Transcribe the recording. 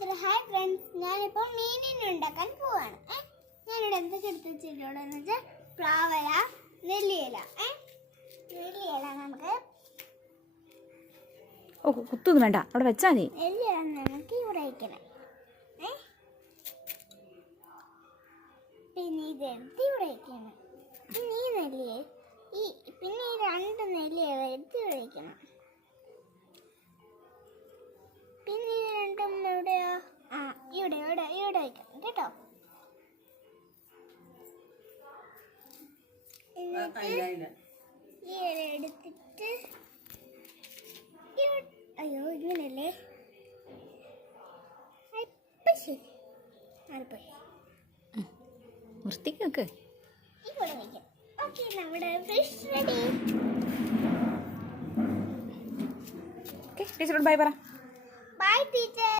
Hi friends, ഞാനിപ്പോൾ മീനിനെ ഉണ്ടാക്കാൻ പോവാണ്. ഞാനിവിടെ എന്തൊക്കെ എടുത്ത് വെച്ചിട്ടുള്ളതെന്ന് വെച്ചാൽ പ്ലാവല, നെല്ലിയില. നെല്ലിയില നമുക്ക് കുത്തൊന്നും വേണ്ട, അവിടെ വെച്ചാ നീ. നെല്ലിയില നമുക്ക് ഇവിടെ വയ്ക്കണം. പിന്നെ ഇത് എടുത്ത് ഇവിടെ വയ്ക്കണം. പിന്നെ ഈ നെല്ലിയ പിന്നെ ഈ 2 നെല്ലിയില എടുത്ത് ഇവിടെ വയ്ക്കണം. പിന്നെ ഇത് രണ്ടും എവിടെയോ ഇവിടെ ഇവിടെ ഇവിടെ വയ്ക്കണം കേട്ടോ. എന്നിട്ട് ഈ ഇല എടുത്തിട്ട് അയ്യോ ഇങ്ങനല്ലേ, ഇപ്പം ശരി ആയിപ്പോയി. വൃത്തിക്കൊക്കെ ഇവിടെ വയ്ക്കാം. ഓക്കെ, നമ്മുടെ ഫിഷ് റെഡി. ടീച്ചറോട് ബൈ പറ. Bye teacher.